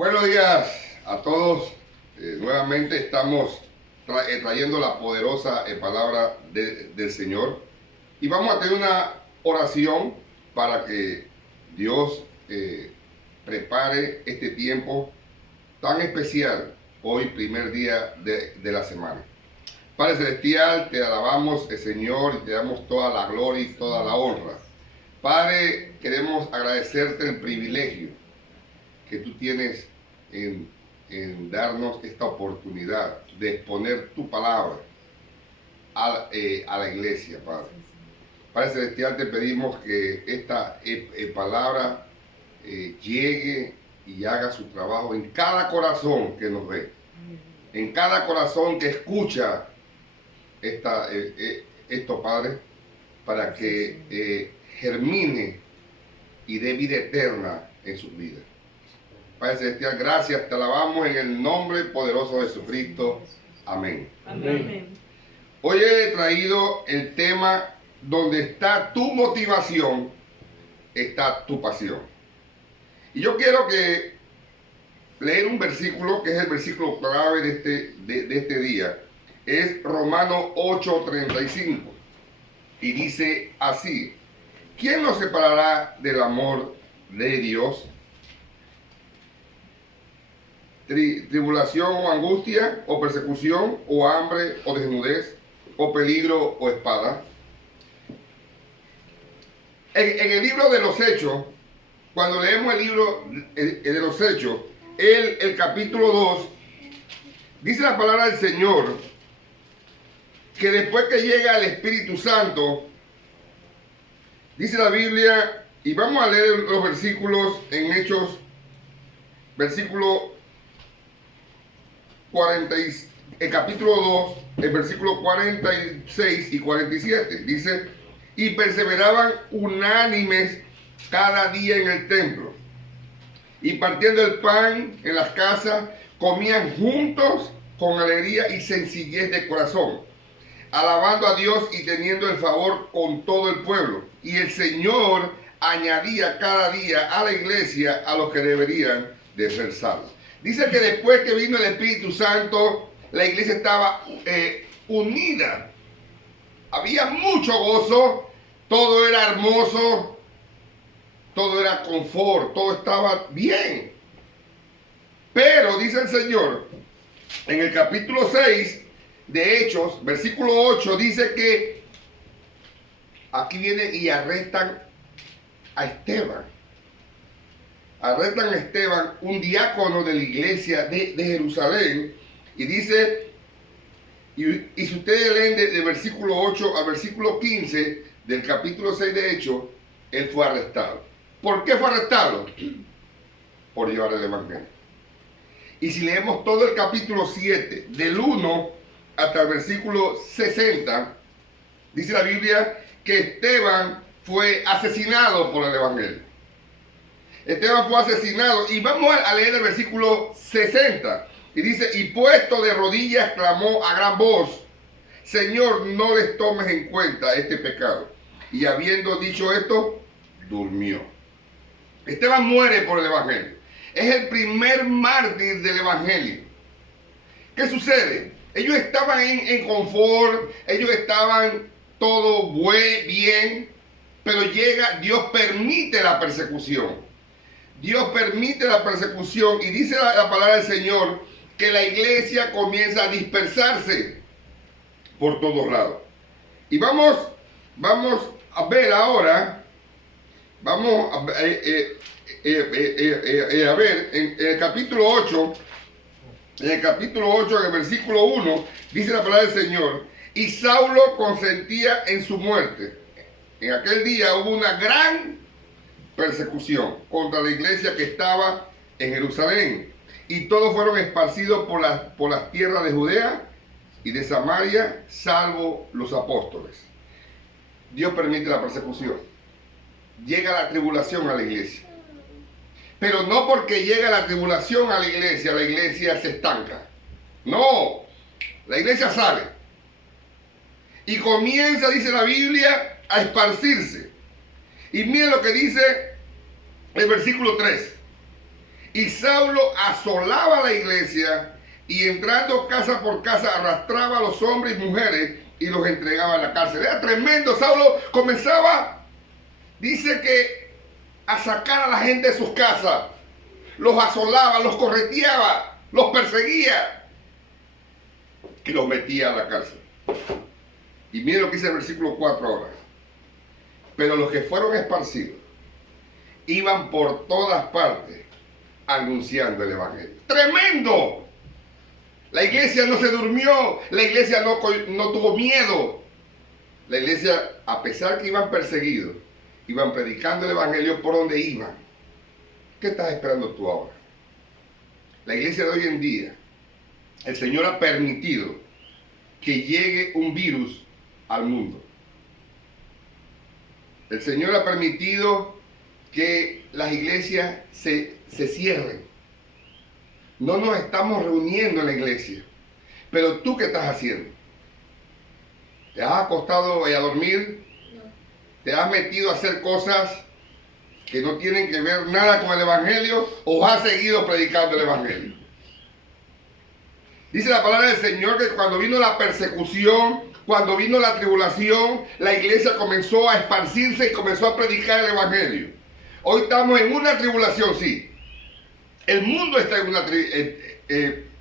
Buenos días a todos. Nuevamente estamos trayendo la poderosa palabra del Señor. Y vamos a tener una oración para que Dios prepare este tiempo tan especial, hoy primer día de la semana. Padre Celestial, te alabamos, Señor, y te damos toda la gloria y toda la honra. Padre, queremos agradecerte el privilegio que tú tienes en darnos esta oportunidad de exponer tu palabra a la iglesia, Padre. Padre Celestial, te pedimos que esta palabra llegue y haga su trabajo en cada corazón que nos ve, en cada corazón que escucha esto, Padre, para que germine y dé vida eterna en sus vidas. Padre Celestial, gracias, te alabamos en el nombre poderoso de Jesucristo. Amén. Amén. Hoy he traído el tema: donde está tu motivación, está tu pasión. Y yo quiero leer un versículo que es el versículo clave de este día. Es Romanos 8:35. Y dice así: ¿quién nos separará del amor de Dios? Tribulación o angustia, o persecución, o hambre, o desnudez, o peligro, o espada. En el libro de los Hechos, cuando leemos el libro de los Hechos, el capítulo 2, dice la palabra del Señor que después que llega el Espíritu Santo, dice la Biblia, y vamos a leer los versículos en Hechos, versículo 40, el capítulo 2, el versículo 46 y 47, dice: y perseveraban unánimes cada día en el templo, y partiendo el pan en las casas, comían juntos con alegría y sencillez de corazón, alabando a Dios y teniendo el favor con todo el pueblo. Y el Señor añadía cada día a la iglesia a los que deberían de ser salvos. Dice que después que vino el Espíritu Santo, la iglesia estaba unida. Había mucho gozo, todo era hermoso, todo era confort, todo estaba bien. Pero dice el Señor, en el capítulo 6 de Hechos, versículo 8, dice que aquí viene y arrestan a Esteban. Arrestan a Esteban, un diácono de la iglesia de Jerusalén, y dice, y si ustedes leen de versículo 8 a versículo 15 del capítulo 6 de Hechos, él fue arrestado. ¿Por qué fue arrestado? Por llevar el evangelio. Y si leemos todo el capítulo 7, del 1 hasta el versículo 60, dice la Biblia que Esteban fue asesinado por el evangelio. Esteban fue asesinado, y vamos a leer el versículo 60, y dice: y puesto de rodillas clamó a gran voz: Señor, no les tomes en cuenta este pecado. Y habiendo dicho esto, durmió. Esteban muere por el evangelio. Es el primer mártir del evangelio. ¿Qué sucede? Ellos estaban en confort, ellos estaban todo bien, pero Dios permite la persecución. Dios permite la persecución, y dice la palabra del Señor que la iglesia comienza a dispersarse por todos lados. Y vamos a ver ahora, vamos a ver en el capítulo 8, en el versículo 1, dice la palabra del Señor: y Saulo consentía en su muerte. En aquel día hubo una gran persecución contra la iglesia que estaba en Jerusalén, y todos fueron esparcidos por las tierras de Judea y de Samaria, salvo los apóstoles. Dios permite la persecución. Llega la tribulación a la iglesia, pero no porque llega la tribulación a la iglesia se estanca. No, la iglesia sale y comienza, dice la Biblia, a esparcirse. Y miren lo que dice el versículo 3: Y Saulo asolaba la iglesia y entrando casa por casa arrastraba a los hombres y mujeres y los entregaba a la cárcel. Era tremendo. Saulo comenzaba, dice que, a sacar a la gente de sus casas. Los asolaba, los correteaba, los perseguía y los metía a la cárcel. Y miren lo que dice el versículo 4 ahora. Pero los que fueron esparcidos iban por todas partes anunciando el evangelio. ¡Tremendo! La iglesia no se durmió, la iglesia no tuvo miedo. La iglesia, a pesar que iban perseguidos, iban predicando el evangelio por donde iban. ¿Qué estás esperando tú ahora? La iglesia de hoy en día, el Señor ha permitido que llegue un virus al mundo. El Señor ha permitido que las iglesias se cierren. No nos estamos reuniendo en la iglesia. Pero tú, ¿qué estás haciendo? ¿Te has acostado a dormir? No. ¿Te has metido a hacer cosas que no tienen que ver nada con el evangelio o has seguido predicando el evangelio? Dice la palabra del Señor que cuando vino la persecución, cuando vino la tribulación, la iglesia comenzó a esparcirse y comenzó a predicar el evangelio. Hoy estamos en una tribulación, sí. El mundo está en una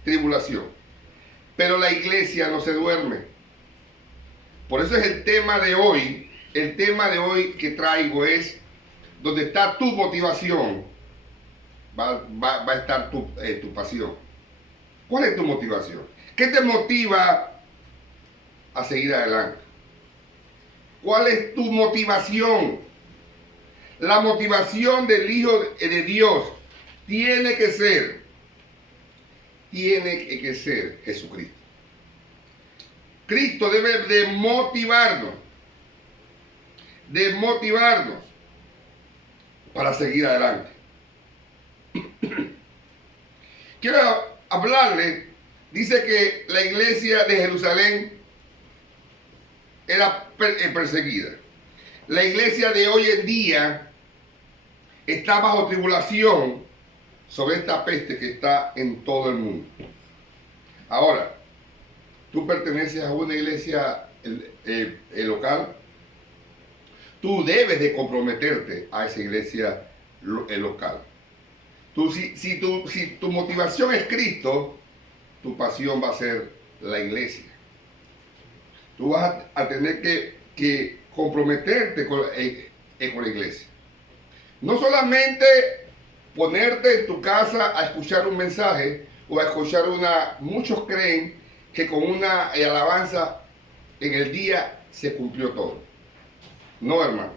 tribulación. Pero la iglesia no se duerme. Por eso es el tema de hoy. El tema de hoy que traigo es: donde está tu motivación, va a estar tu pasión. ¿Cuál es tu motivación? ¿Qué te motiva a seguir adelante? ¿Cuál es tu motivación? La motivación del Hijo de Dios tiene que ser Jesucristo. Cristo debe de motivarnos para seguir adelante. Quiero hablarle, dice que la iglesia de Jerusalén era perseguida. La iglesia de hoy en día está bajo tribulación sobre esta peste que está en todo el mundo. Ahora, tú perteneces a una iglesia local, tú debes de comprometerte a esa iglesia local. Si tu motivación es Cristo, tu pasión va a ser la iglesia. Tú vas a tener que comprometerte con la iglesia. No solamente ponerte en tu casa a escuchar un mensaje o a escuchar muchos creen que con una alabanza en el día se cumplió todo. No, hermano.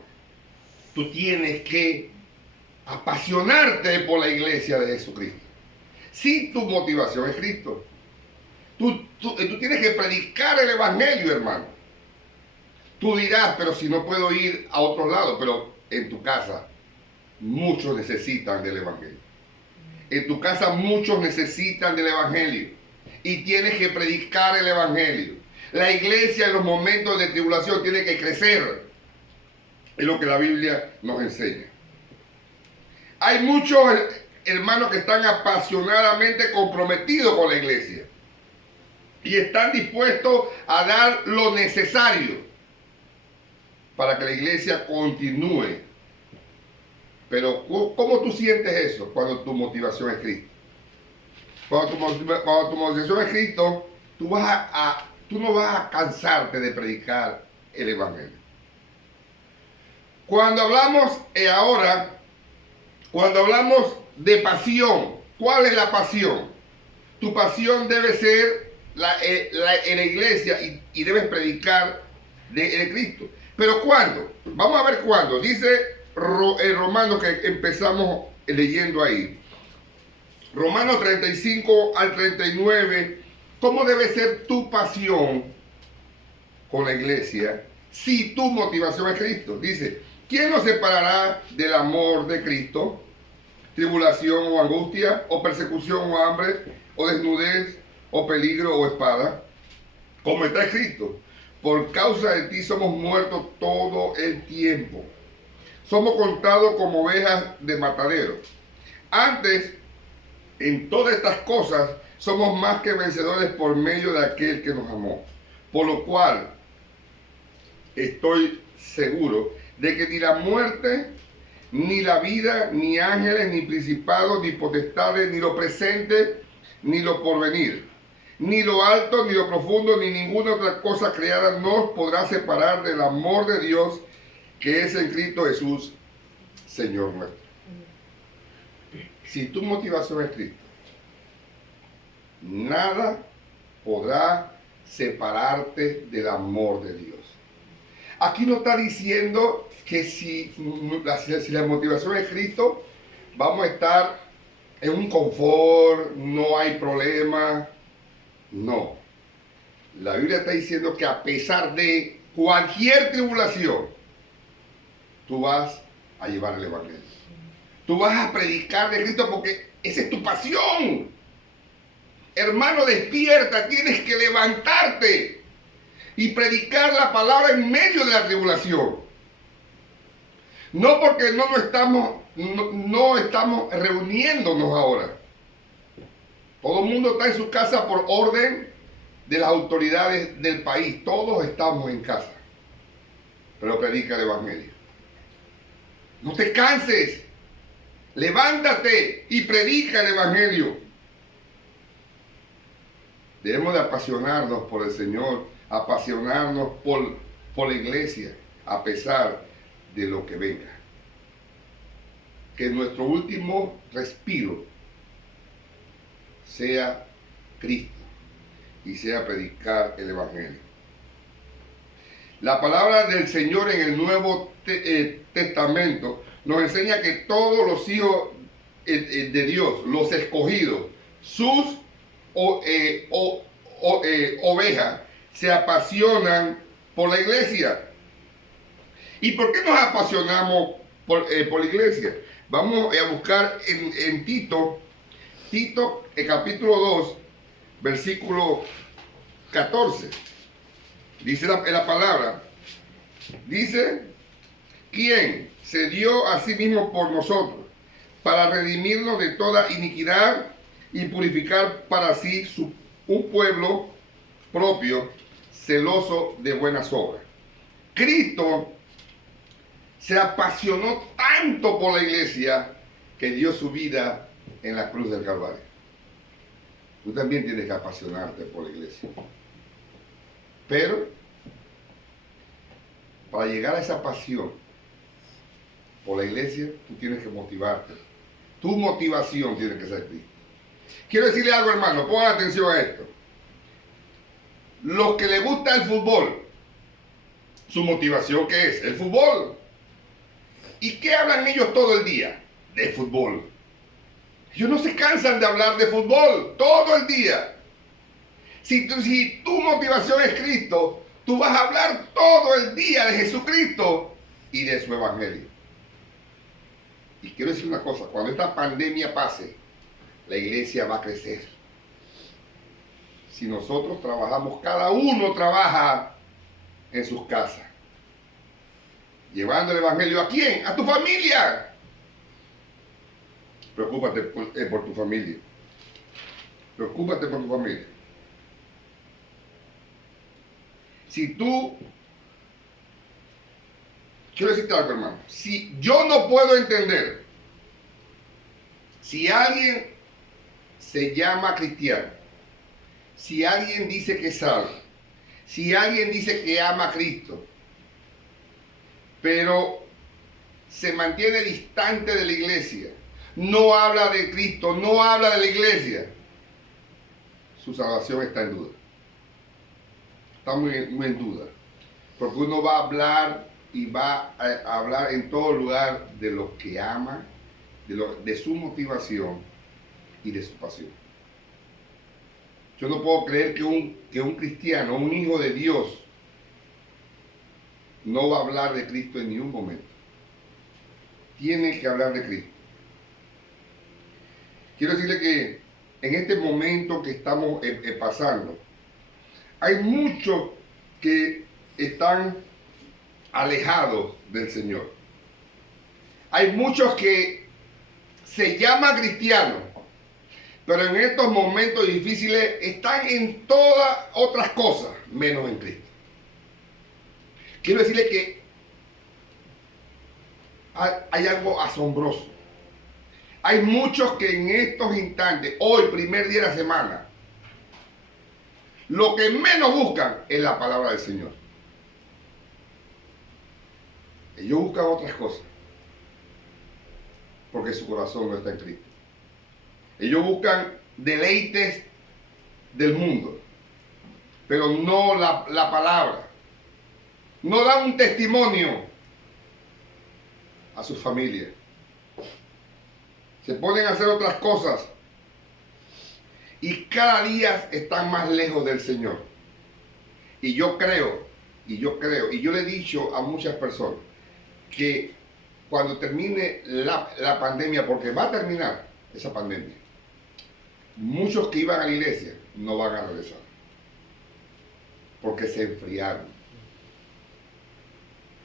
Tú tienes que apasionarte por la iglesia de Jesucristo. Si tu motivación es Cristo, tú tienes que predicar el evangelio, hermano. Tú dirás, pero si no puedo ir a otro lado, pero en tu casa muchos necesitan del evangelio. En tu casa muchos necesitan del evangelio y tienes que predicar el evangelio. La iglesia en los momentos de tribulación tiene que crecer. Es lo que la Biblia nos enseña. Hay muchos hermanos que están apasionadamente comprometidos con la iglesia y están dispuestos a dar lo necesario para que la iglesia continúe. Pero ¿cómo tú sientes eso cuando tu motivación es Cristo? Cuando tu motivación es Cristo, tú no vas a cansarte de predicar el evangelio. Cuando hablamos de pasión, ¿cuál es la pasión? Tu pasión debe ser en la iglesia y debes predicar de Cristo. Pero ¿cuándo? Vamos a ver cuándo. Dice el Romano que empezamos leyendo ahí. Romanos 35 al 39. ¿Cómo debe ser tu pasión con la iglesia si tu motivación es Cristo? Dice: ¿quién nos separará del amor de Cristo? ¿Tribulación o angustia, o persecución o hambre, o desnudez, o peligro o espada? Como está escrito: por causa de ti somos muertos todo el tiempo. Somos contados como ovejas de matadero. Antes en todas estas cosas somos más que vencedores por medio de aquel que nos amó. Por lo cual estoy seguro de que ni la muerte, ni la vida, ni ángeles, ni principados, ni potestades, ni lo presente, ni lo porvenir, ni lo alto, ni lo profundo, ni ninguna otra cosa creada nos podrá separar del amor de Dios que es en Cristo Jesús, Señor nuestro. Si tu motivación es Cristo, nada podrá separarte del amor de Dios. Aquí no está diciendo que si la motivación es Cristo, vamos a estar en un confort, no hay problema. No. La Biblia está diciendo que a pesar de cualquier tribulación, tú vas a llevar el Evangelio. Tú vas a predicar de Cristo porque esa es tu pasión. Hermano, despierta, tienes que levantarte y predicar la palabra en medio de la tribulación. No porque no estamos reuniéndonos ahora. Todo el mundo está en su casa por orden de las autoridades del país. Todos estamos en casa. Pero predica el Evangelio. No te canses. Levántate y predica el Evangelio. Debemos de apasionarnos por el Señor, apasionarnos por la iglesia, a pesar de lo que venga. Que nuestro último respiro sea Cristo y sea predicar el Evangelio. La palabra del Señor en el Nuevo Testamento nos enseña que todos los hijos de Dios, los escogidos, sus ovejas, se apasionan por la iglesia. ¿Y por qué nos apasionamos por la iglesia? Vamos a buscar en Tito, el capítulo 2, versículo 14. Dice la palabra, dice, ¿quién se dio a sí mismo por nosotros para redimirnos de toda iniquidad y purificar para sí un pueblo propio, celoso de buenas obras? Cristo se apasionó tanto por la iglesia que dio su vida en la cruz del Calvario. Tú también tienes que apasionarte por la iglesia. Pero para llegar a esa pasión por la iglesia, tú tienes que motivarte. Tu motivación tiene que ser Cristo. Quiero decirle algo, hermano, pongan atención a esto. Los que les gusta el fútbol, su motivación, ¿qué es? El fútbol. ¿Y qué hablan ellos todo el día? De fútbol. Ellos no se cansan de hablar de fútbol todo el día. Si tu motivación es Cristo, tú vas a hablar todo el día de Jesucristo y de su Evangelio. Y quiero decir una cosa, cuando esta pandemia pase, la iglesia va a crecer. Si nosotros trabajamos, cada uno trabaja en sus casas. Llevando el Evangelio ¿a quién? A tu familia. Preocúpate por tu familia. Preocúpate por tu familia. Si tú, quiero decirte algo, hermano, si yo no puedo entender, si alguien se llama cristiano, si alguien dice que sabe, si alguien dice que ama a Cristo, pero se mantiene distante de la iglesia, no habla de Cristo, no habla de la iglesia, su salvación está en duda. Está muy en duda. Porque uno va a hablar y va a hablar en todo lugar de lo que ama, de su motivación y de su pasión. Yo no puedo creer que un cristiano, un hijo de Dios, no va a hablar de Cristo en ningún momento. Tiene que hablar de Cristo. Quiero decirle que en este momento que estamos pasando, hay muchos que están alejados del Señor. Hay muchos que se llaman cristianos, Pero en estos momentos difíciles están en todas otras cosas, menos en Cristo. Quiero decirle que hay algo asombroso. Hay muchos que en estos instantes, hoy, primer día de la semana, lo que menos buscan es la palabra del Señor. Ellos buscan otras cosas, porque su corazón no está en Cristo. Ellos buscan deleites del mundo, pero no la palabra. No dan un testimonio a su familia. Se ponen a hacer otras cosas y cada día están más lejos del Señor. Y yo creo, y yo le he dicho a muchas personas que cuando termine la pandemia, porque va a terminar esa pandemia, muchos que iban a la iglesia no van a regresar, porque se enfriaron,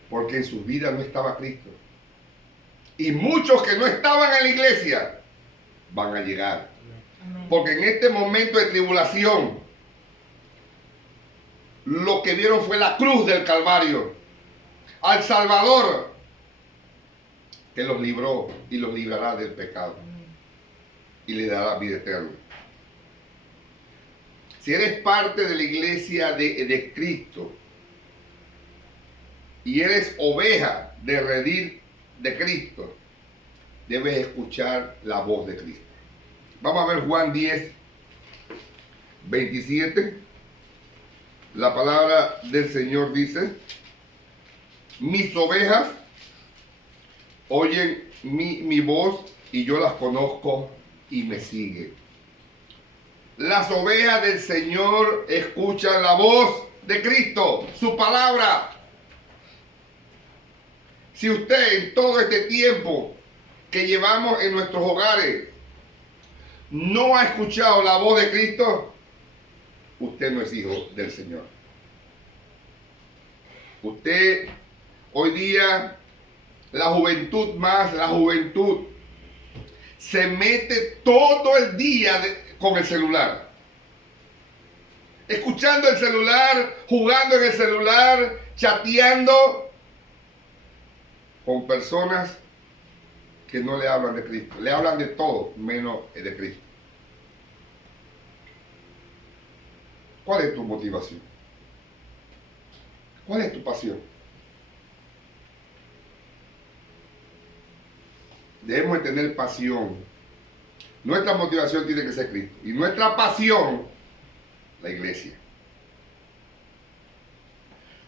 porque en sus vidas no estaba Cristo. Y muchos que no estaban en la iglesia van a llegar, porque en este momento de tribulación lo que vieron fue la cruz del Calvario, al Salvador que los libró y los librará del pecado y le dará vida eterna. Si eres parte de la iglesia de Cristo y eres oveja de redil de Cristo, debes escuchar la voz de Cristo. Vamos a ver Juan 10, 27. La palabra del Señor dice: mis ovejas oyen mi voz y yo las conozco y me siguen. Las ovejas del Señor escuchan la voz de Cristo, su palabra. Si usted en todo este tiempo que llevamos en nuestros hogares no ha escuchado la voz de Cristo, usted no es hijo del Señor. Usted hoy día, la juventud se mete todo el día con el celular, escuchando el celular, jugando en el celular, chateando con personas que no le hablan de Cristo. Le hablan de todo menos de Cristo. ¿Cuál es tu motivación? ¿Cuál es tu pasión? Debemos de tener pasión. Nuestra motivación tiene que ser Cristo. Y nuestra pasión, la iglesia.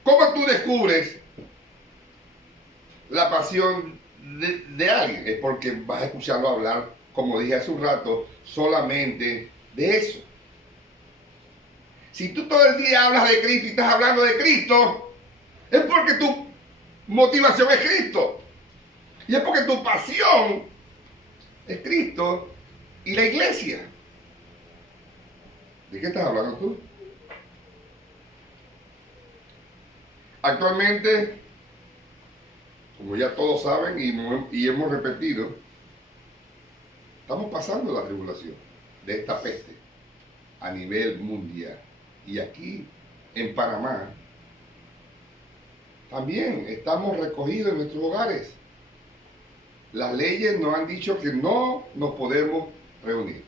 ¿Cómo tú descubres la pasión de alguien? Es porque vas a escucharlo hablar, como dije hace un rato, solamente de eso. Si tú todo el día hablas de Cristo y estás hablando de Cristo, es porque tu motivación es Cristo. Y es porque tu pasión es Cristo y la iglesia. ¿De qué estás hablando tú? Actualmente, como ya todos saben y hemos repetido, estamos pasando la tribulación de esta peste a nivel mundial. Y aquí, en Panamá, también estamos recogidos en nuestros hogares. Las leyes nos han dicho que no nos podemos reunir,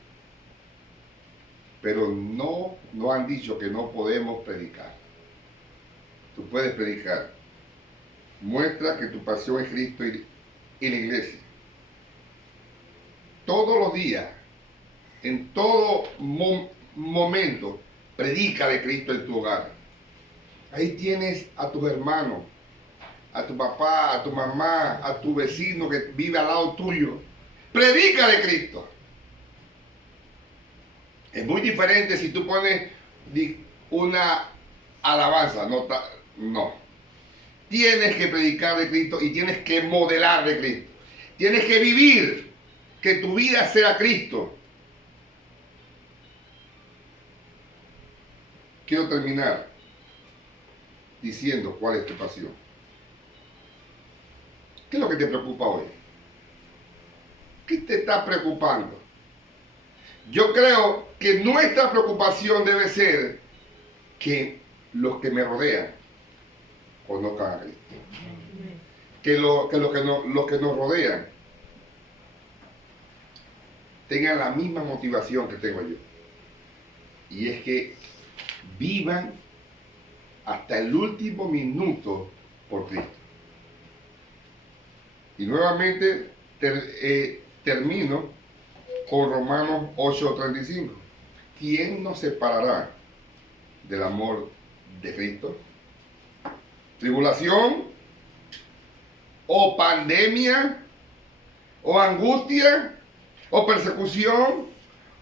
pero no nos han dicho que no podemos predicar. Tú puedes predicar. Muestra que tu pasión es Cristo y la iglesia. Todos los días, en todo momento, predica de Cristo en tu hogar. Ahí tienes a tus hermanos, a tu papá, a tu mamá, a tu vecino que vive al lado tuyo. Predica de Cristo. Es muy diferente si tú pones una alabanza. No. Tienes que predicar de Cristo y tienes que modelar de Cristo. Tienes que vivir que tu vida sea Cristo. Quiero terminar diciendo cuál es tu pasión. ¿Qué es lo que te preocupa hoy? ¿Qué te está preocupando? Yo creo que nuestra preocupación debe ser que los que me rodean conozcan a Cristo. Que los que nos rodean tengan la misma motivación que tengo yo. Y es que vivan hasta el último minuto por Cristo. Y nuevamente termino con Romanos 8:35. ¿Quién nos separará del amor de Cristo? ¿Tribulación? ¿O pandemia? ¿O angustia? ¿O persecución?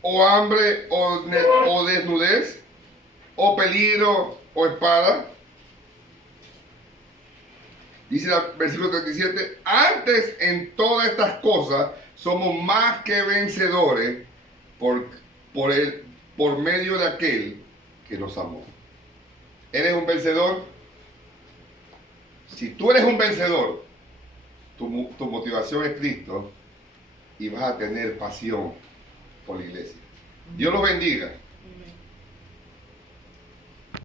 ¿O hambre? ¿O desnudez? ¿O peligro? ¿O espada? Dice el versículo 37, antes en todas estas cosas somos más que vencedores por medio de aquel que nos amó. ¿Eres un vencedor? Si tú eres un vencedor, tu motivación es Cristo y vas a tener pasión por la iglesia. Dios los bendiga.